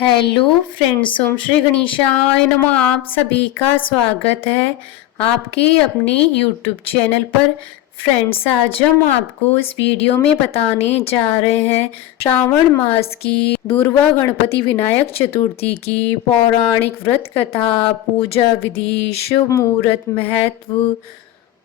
Hello friends, ओम श्री गणेशाय नमः। आप सभी का स्वागत है आपके अपने यूट्यूब चैनल पर। फ्रेंड्स, आज हम आपको इस वीडियो में बताने जा रहे हैं श्रावण मास की दुर्वा गणपति विनायक चतुर्थी की पौराणिक व्रत कथा, पूजा विधि, शुभ मुहूर्त, महत्व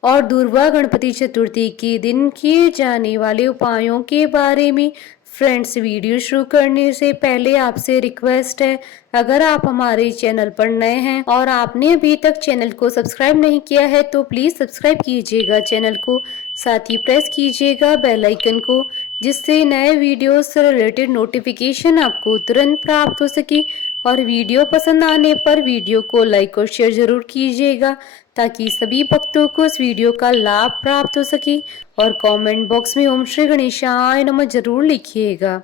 और दुर्वा गणपति चतुर्थी के दिन किए जाने वाले उपायों के बारे में। फ्रेंड्स, वीडियो शुरू करने से पहले आपसे रिक्वेस्ट है, अगर आप हमारे चैनल पर नए हैं और आपने अभी तक चैनल को सब्सक्राइब नहीं किया है तो प्लीज़ सब्सक्राइब कीजिएगा चैनल को, साथ ही प्रेस कीजिएगा बेल आइकन को, जिससे नए वीडियो से रिलेटेड नोटिफिकेशन आपको तुरंत प्राप्त हो सके। और वीडियो पसंद आने पर वीडियो को लाइक और शेयर जरूर कीजिएगा, ताकि सभी भक्तों को इस वीडियो का लाभ प्राप्त हो सके। और कमेंट बॉक्स में ओम श्री गणेशाय नमः जरूर लिखिएगा।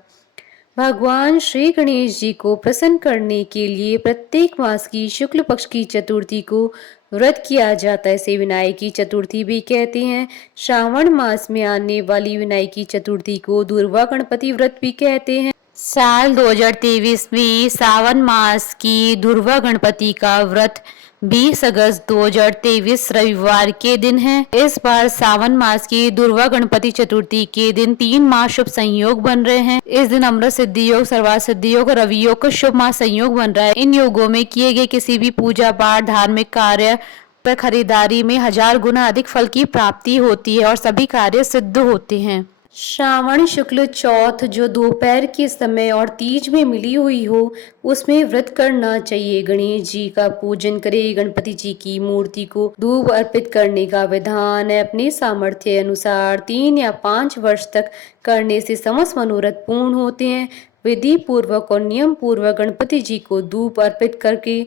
भगवान श्री गणेश जी को प्रसन्न करने के लिए प्रत्येक मास की शुक्ल पक्ष की चतुर्थी को व्रत किया जाता है। इसे विनायकी चतुर्थी भी कहते हैं। श्रावण मास में आने वाली विनायकी चतुर्थी को दुर्वा गणपति व्रत भी कहते हैं। साल 2023 में सावन मास की दुर्वा गणपति का व्रत 20 अगस्त 2023 रविवार के दिन है। इस बार सावन मास की दुर्वा गणपति चतुर्थी के दिन 3 महाशुभ संयोग बन रहे हैं। इस दिन अमृत सिद्धि योग, सर्वार्थ सिद्धि योग और रवि योग का शुभ महासंयोग बन रहा है। इन योगों में किए गए किसी भी पूजा पाठ, धार्मिक कार्य पर खरीदारी में 1000 गुना अधिक फल की प्राप्ति होती है और सभी कार्य सिद्ध होते हैं। श्रावण शुक्ल चौथ जो दोपहर के समय और तीज में मिली हुई हो, उसमें व्रत करना चाहिए। गणेश जी का पूजन करें। गणपति जी की मूर्ति को धूप अर्पित करने का विधान है। अपने सामर्थ्य अनुसार 3 या 5 वर्ष तक करने से समस्त मनोरथ पूर्ण होते हैं। विधि पूर्वक और नियम पूर्वक गणपति जी को धूप अर्पित करके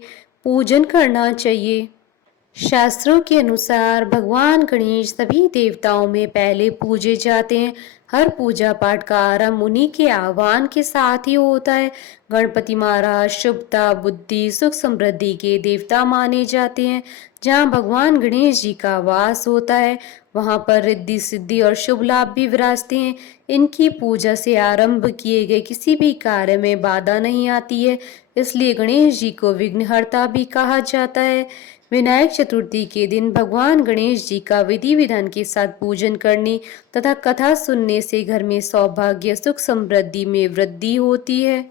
पूजन करना चाहिए। शास्त्रों के अनुसार भगवान गणेश सभी देवताओं में पहले पूजे जाते हैं। हर पूजा पाठ का आरंभ उन्हीं के आह्वान के साथ ही होता है। गणपति महाराज शुभता, बुद्धि, सुख, समृद्धि के देवता माने जाते हैं। जहाँ भगवान गणेश जी का वास होता है, वहाँ पर रिद्धि सिद्धि और शुभ लाभ भी विराजते हैं। इनकी पूजा से आरंभ किए गए किसी भी कार्य में बाधा नहीं आती है, इसलिए गणेश जी को विघ्नहर्ता भी कहा जाता है। विनायक चतुर्थी के दिन भगवान गणेश जी का विधि विधान के साथ पूजन करने तथा कथा सुनने से घर में सौभाग्य, सुख, समृद्धि में वृद्धि होती है।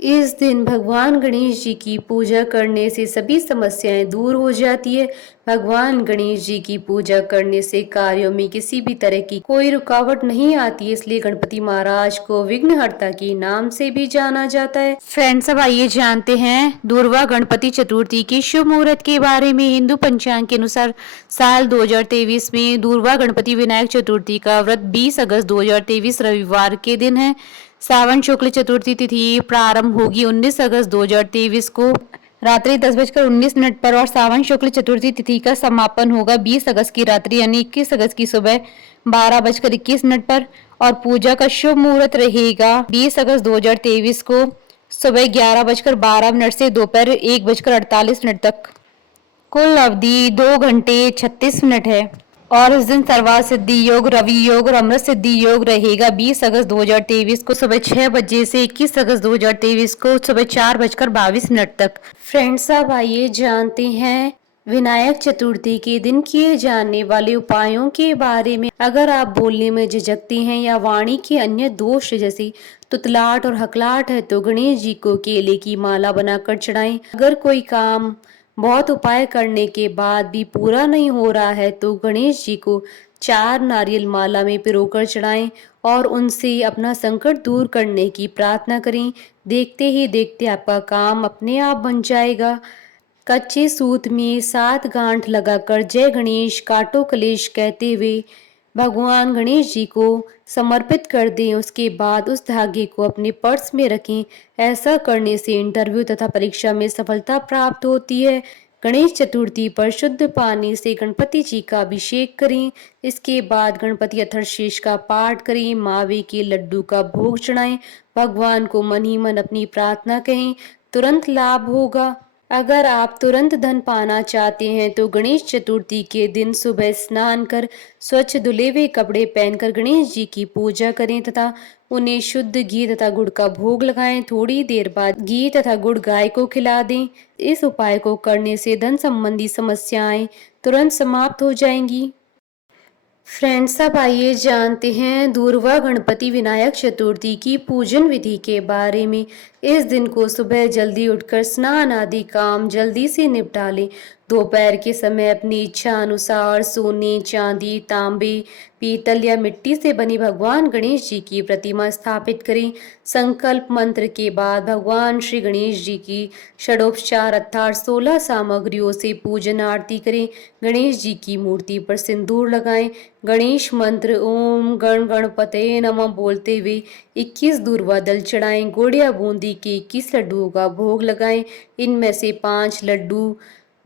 इस दिन भगवान गणेश जी की पूजा करने से सभी समस्याएं दूर हो जाती है। भगवान गणेश जी की पूजा करने से कार्यों में किसी भी तरह की कोई रुकावट नहीं आती, इसलिए गणपति महाराज को विघ्नहर्ता के नाम से भी जाना जाता है। फ्रेंड्स, अब आइए जानते हैं दुर्वा गणपति चतुर्थी के शुभ मुहूर्त के बारे में। हिंदू पंचांग के अनुसार साल 2023 में दुर्वा गणपति विनायक चतुर्थी का व्रत 20 अगस्त 2023 रविवार के दिन है। सावन शुक्ल चतुर्थी तिथि प्रारंभ होगी 19 अगस्त 2023 को रात्रि 10:19 पर और सावन शुक्ल चतुर्थी तिथि का समापन होगा 20 अगस्त की रात्रि यानी 21 अगस्त की सुबह 12:21 पर। और पूजा का शुभ मुहूर्त रहेगा 20 अगस्त 2023 को सुबह 11:12 से दोपहर 1:48 तक। कुल अवधि 2 घंटे 36 मिनट है। और इस दिन सर्वार्थ सिद्धि योग, रवि योग और अमृत सिद्धि योग रहेगा 20 अगस्त 2023 को सुबह 6 बजे से 21 अगस्त 2023 को सुबह 4:22 तक। फ्रेंड्स, अब आइए जानते हैं विनायक चतुर्थी के दिन किए जाने वाले उपायों के बारे में। अगर आप बोलने में झिझकती हैं या वाणी के अन्य दोष जैसे तुतलाहट और हकलाहट है तो गणेश जी को केले की माला बनाकर चढ़ाएं। अगर कोई काम बहुत उपाय करने के बाद भी पूरा नहीं हो रहा है तो गणेश जी को 4 नारियल माला में पिरोकर चढ़ाएं और उनसे अपना संकट दूर करने की प्रार्थना करें। देखते ही देखते आपका काम अपने आप बन जाएगा। कच्चे सूत में 7 गांठ लगाकर जय गणेश काटो कलेश कहते हुए भगवान गणेश जी को समर्पित कर दें। उसके बाद उस धागे को अपने पर्स में रखें। ऐसा करने से इंटरव्यू तथा परीक्षा में सफलता प्राप्त होती है। गणेश चतुर्थी पर शुद्ध पानी से गणपति जी का अभिषेक करें। इसके बाद गणपति अथर्वशीष का पाठ करें। मावे के लड्डू का भोग चढ़ाएं। भगवान को मन ही मन अपनी प्रार्थना कहें, तुरंत लाभ होगा। अगर आप तुरंत धन पाना चाहते हैं तो गणेश चतुर्थी के दिन सुबह स्नान कर स्वच्छ धुले हुए कपड़े पहनकर गणेश जी की पूजा करें तथा उन्हें शुद्ध घी तथा गुड़ का भोग लगाएं। थोड़ी देर बाद घी तथा गुड़ गाय को खिला दें। इस उपाय को करने से धन संबंधी समस्याएं तुरंत समाप्त हो जाएंगी। फ्रेंड्स, अब आइए जानते हैं दूरवा गणपति विनायक चतुर्थी की पूजन विधि के बारे में। इस दिन को सुबह जल्दी उठकर स्नान आदि काम जल्दी से निपटा लें। दोपहर के समय अपनी इच्छा अनुसार सोने, चांदी, तांबे, पीतल या मिट्टी से बनी भगवान गणेश जी की प्रतिमा स्थापित करें। संकल्प मंत्र के बाद भगवान श्री गणेश जी की षडोपचार अर्थात 16 सामग्रियों से पूजन आरती करें। गणेश जी की मूर्ति पर सिंदूर लगाएं। गणेश मंत्र ओम गण गणपते नमः बोलते हुए 21 दूर्वा दल चढ़ाएं। गुड़ या बूंदी के 21 लड्डुओं का भोग लगाएं। इनमें से 5 लड्डू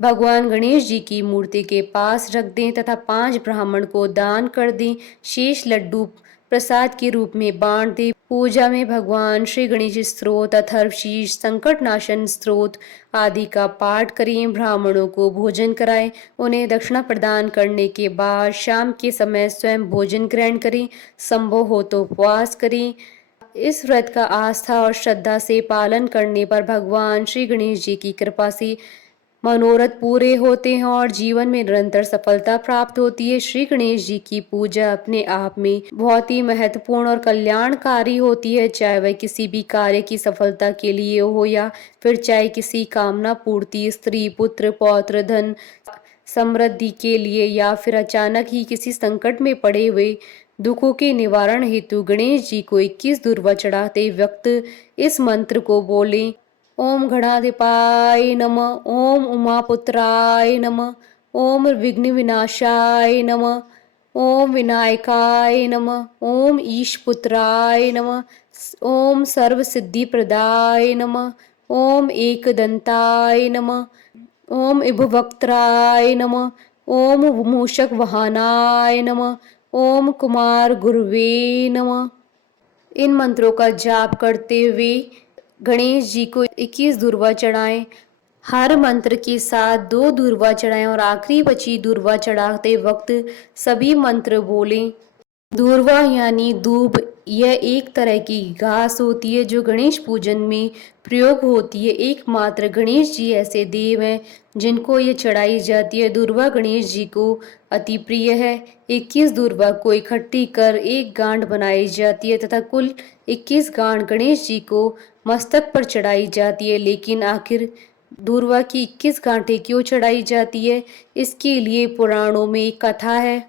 भगवान गणेश जी की मूर्ति के पास रख दें तथा 5 ब्राह्मण को दान कर दें। शेष लड्डू प्रसाद के रूप में बांट दें। पूजा में भगवान श्री गणेश स्तोत्र, अथर्वशीर्ष, संकट नाशन स्तोत्र आदि का पाठ करें। ब्राह्मणों को भोजन कराएं। उन्हें दक्षिणा प्रदान करने के बाद शाम के समय स्वयं भोजन ग्रहण करें। संभव हो तो उपवास करें। इस व्रत का आस्था और श्रद्धा से पालन करने पर भगवान श्री गणेश जी की कृपा से मनोरथ पूरे होते हैं और जीवन में निरंतर सफलता प्राप्त होती है। श्री गणेश जी की पूजा अपने आप में बहुत ही महत्वपूर्ण और कल्याणकारी होती है, चाहे वह किसी भी कार्य की सफलता के लिए हो या फिर चाहे किसी कामना पूर्ति, स्त्री, पुत्र, पौत्र, धन समृद्धि के लिए या फिर अचानक ही किसी संकट में पड़े हुए दुखों के निवारण हेतु गणेश जी को 21 दूर्वा चढ़ाते वक्त इस मंत्र को बोलें। ओम गणाधिपाय नमः, ओम उमापुत्राय नमः, ओम विघ्न विनाशाय नमः, ओम विनायकाय नमः, ओम ईशपुत्राय नमः, ओम सर्वसिद्धिप्रदाय नमः, ओम एकदंताय नमः, ओम इभुवक्त्राय नमः, ओम मूषक वाहनाय नमः, ओम कुमार गुरुवे नमः। इन मंत्रों का जाप करते हुए गणेश जी को 21 दूर्वा चढ़ाएं। हर मंत्र के साथ 2 दूर्वा चढ़ाएं और आखिरी बची दूर्वा चढ़ाते वक्त सभी मंत्र बोलें। दूर्वा यानी दूब, यह एक तरह की घास होती है जो गणेश पूजन में प्रयोग होती है। एकमात्र गणेश जी ऐसे देव हैं जिनको ये चढ़ाई जाती है। दूर्वा गणेश जी को अति प्रिय है। 21 दूर्वा को इकट्ठी कर एक गांठ बनाई जाती है तथा कुल 21 गांठ गणेश जी को मस्तक पर चढ़ाई जाती है। लेकिन आखिर दूर्वा की 21 गांठें क्यों चढ़ाई जाती है, इसके लिए पुराणों में एक कथा है।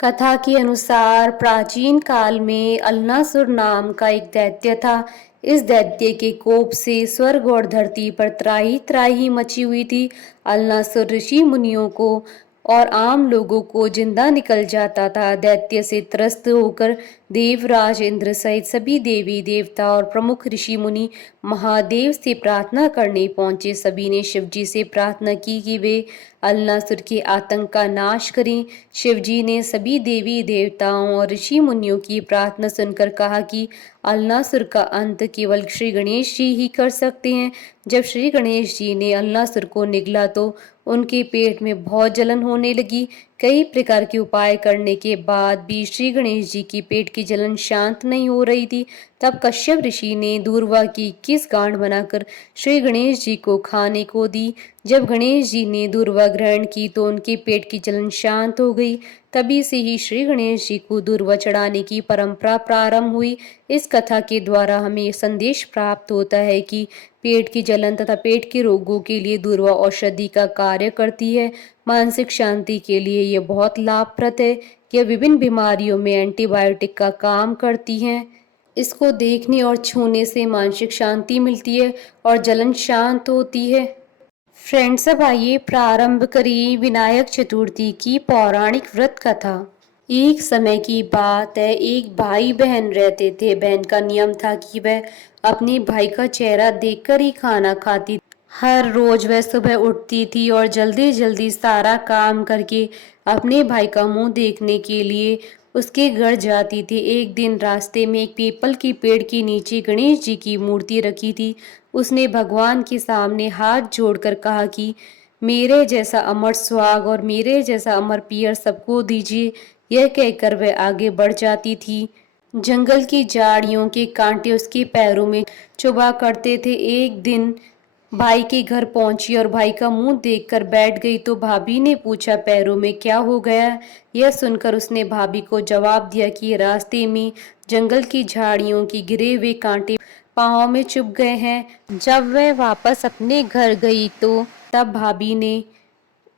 कथा के अनुसार प्राचीन काल में अलनासुर नाम का एक दैत्य था। इस दैत्य के कोप से स्वर्ग और धरती पर त्राही त्राही मची हुई थी। अलनासुर ऋषि मुनियों को और आम लोगों को जिंदा निकल जाता था। दैत्य से त्रस्त होकर देवराज इंद्र सहित सभी देवी देवता और प्रमुख ऋषि मुनि महादेव से प्रार्थना करने पहुंचे। सभी ने शिवजी से प्रार्थना की कि वे अलनासुर के आतंक का नाश करें। शिवजी ने सभी देवी देवताओं और ऋषि मुनियों की प्रार्थना सुनकर कहा कि अलनासुर का अंत केवल श्री गणेश जी ही कर सकते हैं। जब श्री गणेश जी ने अलनासुर को निगला तो उनके पेट में बहुत जलन होने लगी। कई प्रकार के उपाय करने के बाद भी श्री गणेश जी की पेट की जलन शांत नहीं हो रही थी। तब कश्यप ऋषि ने दूर्वा की 21 गांठ बनाकर श्री गणेश जी को खाने को दी। जब गणेश जी ने दूर्वा ग्रहण की तो उनके पेट की जलन शांत हो गई। तभी से ही श्री गणेश जी को दूर्वा चढ़ाने की परंपरा प्रारंभ हुई। इस कथा के द्वारा हमें संदेश प्राप्त होता है कि पेट की जलन तथा पेट के रोगों के लिए दूर्वा औषधि का कार्य करती है। मानसिक शांति के लिए यह बहुत लाभप्रद है। यह विभिन्न बीमारियों में एंटीबायोटिक का काम करती है। इसको देखने और छूने से मानसिक शांति मिलती है और जलन शांत होती है। फ्रेंड्स, अब आइए प्रारंभ करिए विनायक चतुर्थी की पौराणिक व्रत कथा। एक समय की बात है, एक भाई बहन रहते थे। बहन का नियम था कि वह अपने भाई का चेहरा देखकर ही खाना खाती। हर रोज वह सुबह उठती थी और जल्दी जल्दी सारा काम करके अपने भाई का मुंह देखने के लिए उसके घर जाती थी। एक दिन रास्ते में एक पीपल की पेड़ के नीचे गणेश जी की मूर्ति रखी थी। उसने भगवान के सामने हाथ जोड़कर कहा कि मेरे जैसा अमर सुहाग और मेरे जैसा अमर पियर सबको दीजिए। यह कहकर वह आगे बढ़ जाती थी। जंगल की झाड़ियों के कांटे उसके पैरों में चुभा करते थे। एक दिन भाई के घर पहुंची और भाई का मुंह देखकर बैठ गई तो भाभी ने पूछा, पैरों में क्या हो गया? यह सुनकर उसने भाभी को जवाब दिया कि रास्ते में जंगल की झाड़ियों की गिरे हुए कांटे पाँव में चुभ गए हैं। जब वह वापस अपने घर गई तो तब भाभी ने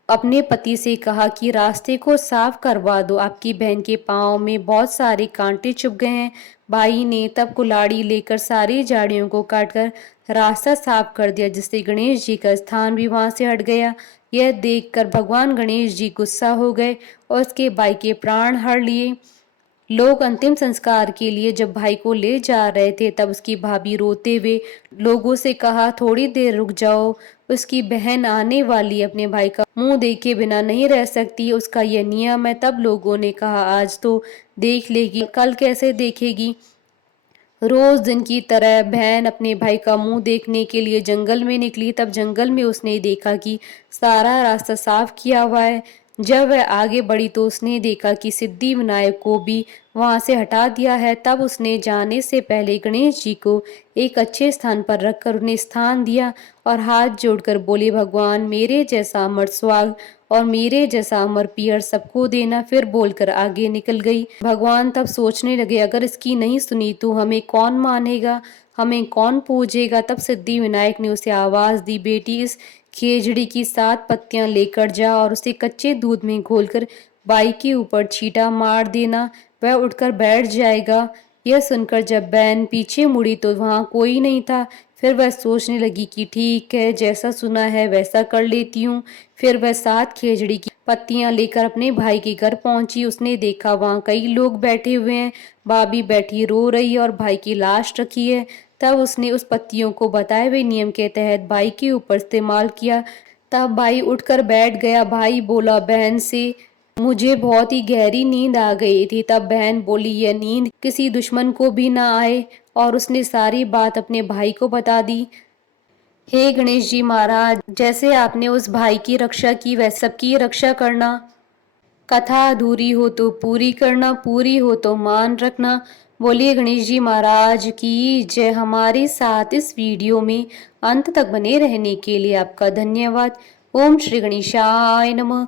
अपने पति से कहा कि रास्ते को साफ करवा दो, आपकी बहन के पाँव में बहुत सारे कांटे चुभ गए हैं। भाई ने तब कुल्हाड़ी लेकर सारी झाड़ियों को काटकर रास्ता साफ कर दिया, जिससे गणेश जी का स्थान भी वहां से हट गया। यह देखकर भगवान गणेश जी गुस्सा हो गए और उसके भाई के प्राण हर लिए। लोग अंतिम संस्कार के लिए जब भाई को ले जा रहे थे तब उसकी भाभी रोते हुए लोगों से कहा, थोड़ी देर रुक जाओ, उसकी बहन आने वाली, अपने भाई का मुंह देखे बिना नहीं रह सकती, उसका यह नियम है। तब लोगों ने कहा, आज तो देख लेगी, कल कैसे देखेगी? रोज दिन की तरह बहन अपने भाई का मुंह देखने के लिए जंगल में निकली। तब जंगल में उसने देखा कि सारा रास्ता साफ किया हुआ है। जब वह आगे बढ़ी तो उसने देखा कि सिद्धि विनायक को भी वहां से हटा दिया है। तब उसने जाने से पहले गणेश जी को एक अच्छे स्थान पर रखकर उन्हें स्थान दिया और हाथ जोड़कर बोले, भगवान मेरे जैसा अमर सुहाग और मेरे जैसा अमर पियर सबको देना। फिर बोलकर आगे निकल गई। भगवान तब सोचने लगे, अगर इसकी नहीं सुनी तो हमें कौन मानेगा, हमें कौन पूजेगा? तब सिद्धि विनायक ने उसे आवाज दी, बेटी इस खेजड़ी की 7 पत्तियां लेकर जा और उसे कच्चे दूध में घोलकर बाई के ऊपर छींटा मार देना, वह उठकर बैठ जाएगा। यह सुनकर जब बहन पीछे मुड़ी तो वहां कोई नहीं था। फिर वह सोचने लगी कि ठीक है, जैसा सुना है वैसा कर लेती हूँ। फिर वह 7 खेजड़ी की पत्तियां लेकर अपने भाई के घर पहुंची। उसने देखा वहां कई लोग बैठे हुए हैं, भाभी बैठी रो रही है और भाई की लाश रखी है। तब उसने उस पत्तियों को बताए हुए नियम के तहत भाई के ऊपर इस्तेमाल किया। तब भाई उठकर बैठ गया। भाई बोला बहन से, मुझे बहुत ही गहरी नींद आ गई थी। तब बहन बोली, यह नींद किसी दुश्मन को भी ना आए, और उसने सारी बात अपने भाई को बता दी। हे गणेश जी महाराज, जैसे आपने उस भाई की रक्षा की वैसे सबकी रक्षा करना। कथा अधूरी हो तो पूरी करना, पूरी हो तो मान रखना। बोलिए गणेश जी महाराज की जय। हमारे साथ इस वीडियो में अंत तक बने रहने के लिए आपका धन्यवाद। ओम श्री गणेशाय नमः।